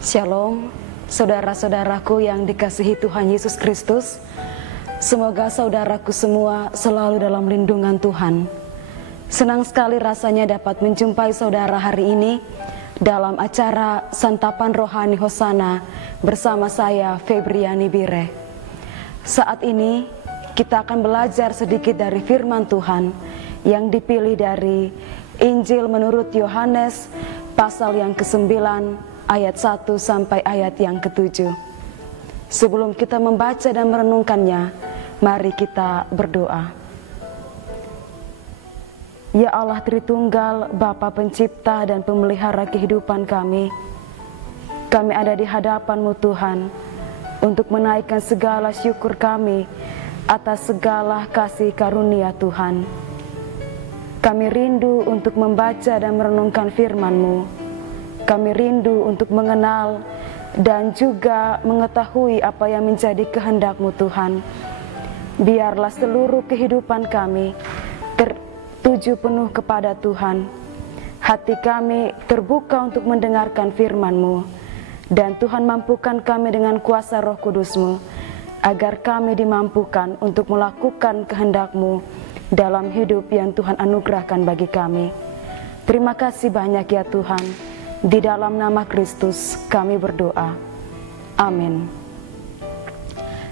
Shalom, saudara-saudaraku yang dikasihi Tuhan Yesus Kristus. Semoga saudaraku semua selalu dalam lindungan Tuhan. Senang sekali rasanya dapat menjumpai saudara hari ini dalam acara Santapan Rohani Hosana bersama saya, Febriani Bire. Saat ini kita akan belajar sedikit dari firman Tuhan yang dipilih dari Injil menurut Yohanes pasal yang ke-9 ayat 1 sampai ayat yang ke-7. Sebelum kita membaca dan merenungkannya, mari kita berdoa. Ya Allah Tritunggal, Bapa Pencipta dan Pemelihara kehidupan kami ada di hadapan-Mu Tuhan, untuk menaikkan segala syukur kami atas segala kasih karunia Tuhan. Kami rindu untuk membaca dan merenungkan firman-Mu. Kami rindu untuk mengenal dan juga mengetahui apa yang menjadi kehendak-Mu Tuhan. Biarlah seluruh kehidupan kami tertuju penuh kepada Tuhan. Hati kami terbuka untuk mendengarkan firman-Mu. Dan Tuhan mampukan kami dengan kuasa Roh Kudus-Mu, agar kami dimampukan untuk melakukan kehendak-Mu dalam hidup yang Tuhan anugerahkan bagi kami. Terima kasih banyak ya Tuhan. Di dalam nama Kristus kami berdoa. Amin.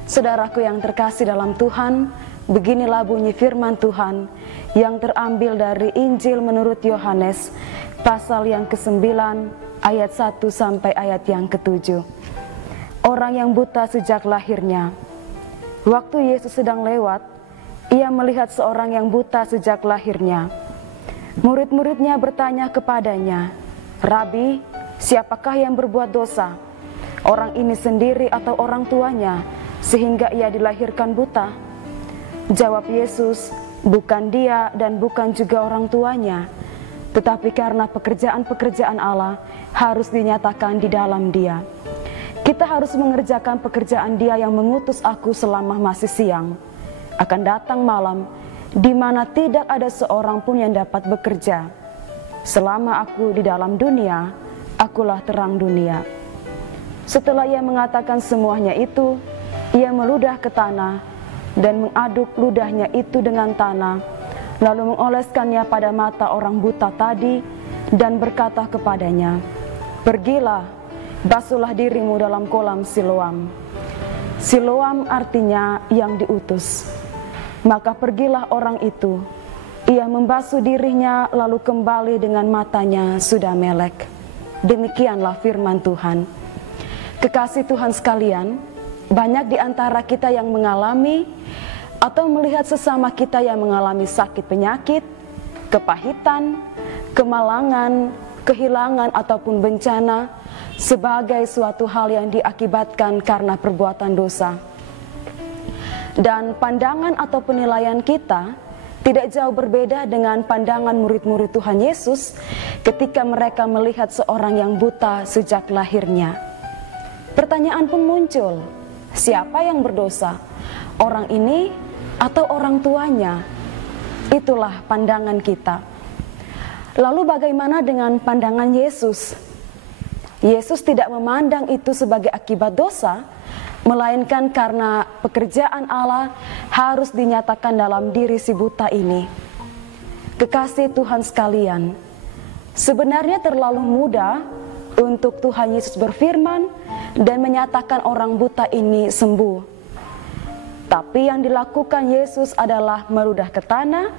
Saudaraku yang terkasih dalam Tuhan, beginilah bunyi firman Tuhan yang terambil dari Injil menurut Yohanes pasal yang ke-9 ayat 1 sampai ayat yang ke-7. Orang yang buta sejak lahirnya. Waktu Yesus sedang lewat, ia melihat seorang yang buta sejak lahirnya. Murid-muridnya bertanya kepadanya, "Rabi, siapakah yang berbuat dosa? Orang ini sendiri atau orang tuanya, sehingga ia dilahirkan buta?" Jawab Yesus, "Bukan dia dan bukan juga orang tuanya, tetapi karena pekerjaan-pekerjaan Allah harus dinyatakan di dalam dia. Kita harus mengerjakan pekerjaan Dia yang mengutus aku selama masih siang. Akan datang malam, di mana tidak ada seorang pun yang dapat bekerja. Selama aku di dalam dunia, akulah terang dunia." Setelah ia mengatakan semuanya itu, ia meludah ke tanah dan mengaduk ludahnya itu dengan tanah, lalu mengoleskannya pada mata orang buta tadi dan berkata kepadanya, "Pergilah, basuhlah dirimu dalam kolam Siloam." Siloam artinya yang diutus. Maka pergilah orang itu. Ia membasuh dirinya lalu kembali dengan matanya sudah melek. Demikianlah firman Tuhan. Kekasih Tuhan sekalian, banyak di antara kita yang mengalami atau melihat sesama kita yang mengalami sakit penyakit, kepahitan, kemalangan, kehilangan ataupun bencana sebagai suatu hal yang diakibatkan karena perbuatan dosa. Dan pandangan atau penilaian kita tidak jauh berbeda dengan pandangan murid-murid Tuhan Yesus ketika mereka melihat seorang yang buta sejak lahirnya. Pertanyaan pun muncul, siapa yang berdosa? Orang ini atau orang tuanya? Itulah pandangan kita. Lalu bagaimana dengan pandangan Yesus? Yesus tidak memandang itu sebagai akibat dosa, melainkan karena pekerjaan Allah harus dinyatakan dalam diri si buta ini. Kekasih Tuhan sekalian, sebenarnya terlalu mudah untuk Tuhan Yesus berfirman dan menyatakan orang buta ini sembuh. Tapi yang dilakukan Yesus adalah meludah ke tanah,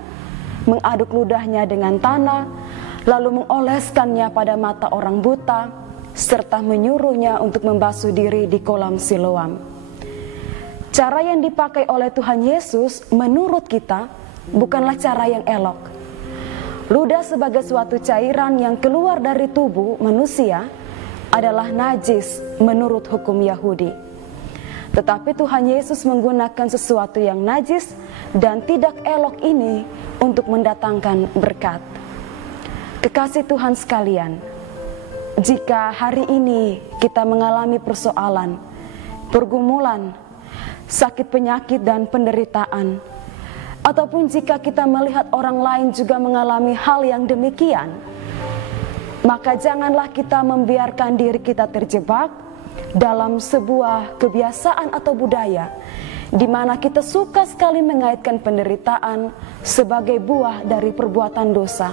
mengaduk ludahnya dengan tanah, lalu mengoleskannya pada mata orang buta, serta menyuruhnya untuk membasuh diri di kolam Siloam. Cara yang dipakai oleh Tuhan Yesus menurut kita bukanlah cara yang elok. Ludah sebagai suatu cairan yang keluar dari tubuh manusia adalah najis menurut hukum Yahudi. Tetapi Tuhan Yesus menggunakan sesuatu yang najis dan tidak elok ini untuk mendatangkan berkat. Kekasih Tuhan sekalian, jika hari ini kita mengalami persoalan, pergumulan, sakit penyakit dan penderitaan, ataupun jika kita melihat orang lain juga mengalami hal yang demikian, maka janganlah kita membiarkan diri kita terjebak dalam sebuah kebiasaan atau budaya di mana kita suka sekali mengaitkan penderitaan sebagai buah dari perbuatan dosa.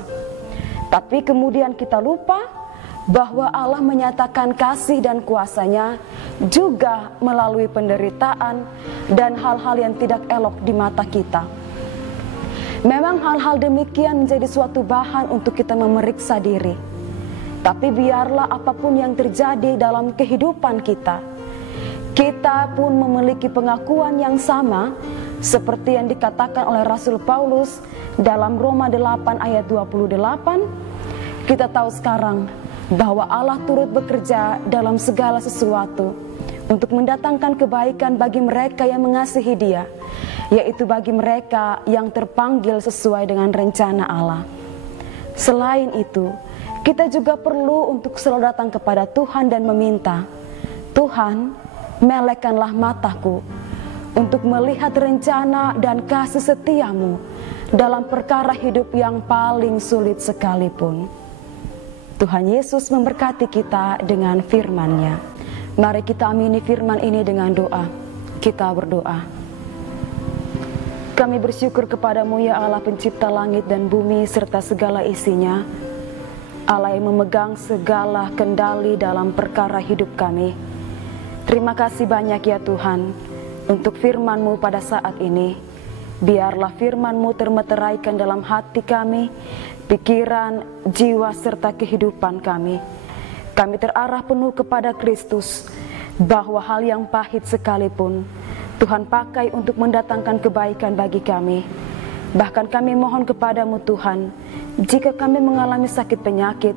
Tapi kemudian kita lupa bahwa Allah menyatakan kasih dan kuasa-Nya juga melalui penderitaan dan hal-hal yang tidak elok di mata kita. Memang hal-hal demikian menjadi suatu bahan untuk kita memeriksa diri. Tapi biarlah apapun yang terjadi dalam kehidupan kita, kita pun memiliki pengakuan yang sama seperti yang dikatakan oleh Rasul Paulus dalam Roma 8 ayat 28. Kita tahu sekarang bahwa Allah turut bekerja dalam segala sesuatu untuk mendatangkan kebaikan bagi mereka yang mengasihi Dia, yaitu bagi mereka yang terpanggil sesuai dengan rencana Allah. Selain itu, kita juga perlu untuk selalu datang kepada Tuhan dan meminta, Tuhan, melekkanlah mataku untuk melihat rencana dan kasih setia-Mu dalam perkara hidup yang paling sulit sekalipun. Tuhan Yesus memberkati kita dengan firman-Nya. Mari kita amini firman ini dengan doa. Kita berdoa. Kami bersyukur kepadamu ya Allah pencipta langit dan bumi serta segala isinya, Allah yang memegang segala kendali dalam perkara hidup kami. Terima kasih banyak ya Tuhan untuk firman-Mu pada saat ini. Biarlah firman-Mu termeteraikan dalam hati kami, pikiran, jiwa, serta kehidupan kami. Kami terarah penuh kepada Kristus, bahwa hal yang pahit sekalipun Tuhan pakai untuk mendatangkan kebaikan bagi kami. Bahkan kami mohon kepadamu Tuhan, jika kami mengalami sakit penyakit,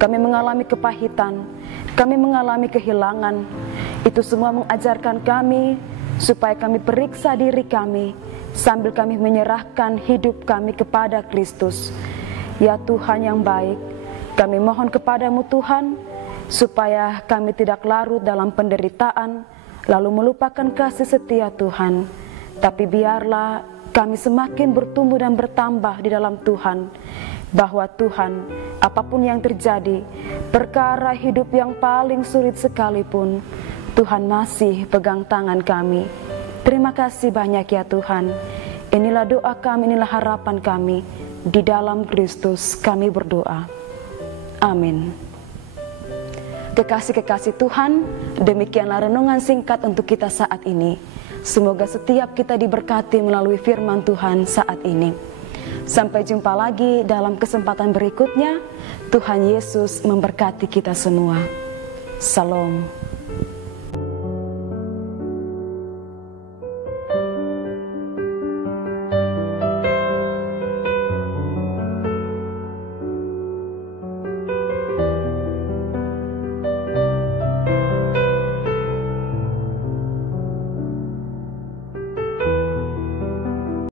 kami mengalami kepahitan, kami mengalami kehilangan, itu semua mengajarkan kami supaya kami periksa diri kami sambil kami menyerahkan hidup kami kepada Kristus. Ya Tuhan yang baik, kami mohon kepadamu Tuhan, supaya kami tidak larut dalam penderitaan, lalu melupakan kasih setia Tuhan. Tapi biarlah kami semakin bertumbuh dan bertambah di dalam Tuhan, bahwa Tuhan, apapun yang terjadi, perkara hidup yang paling sulit sekalipun, Tuhan masih pegang tangan kami. Terima kasih banyak ya Tuhan. Inilah doa kami, inilah harapan kami. Di dalam Kristus kami berdoa. Amin. Kekasih-kekasih Tuhan, demikianlah renungan singkat untuk kita saat ini. Semoga setiap kita diberkati melalui firman Tuhan saat ini. Sampai jumpa lagi dalam kesempatan berikutnya. Tuhan Yesus memberkati kita semua. Shalom.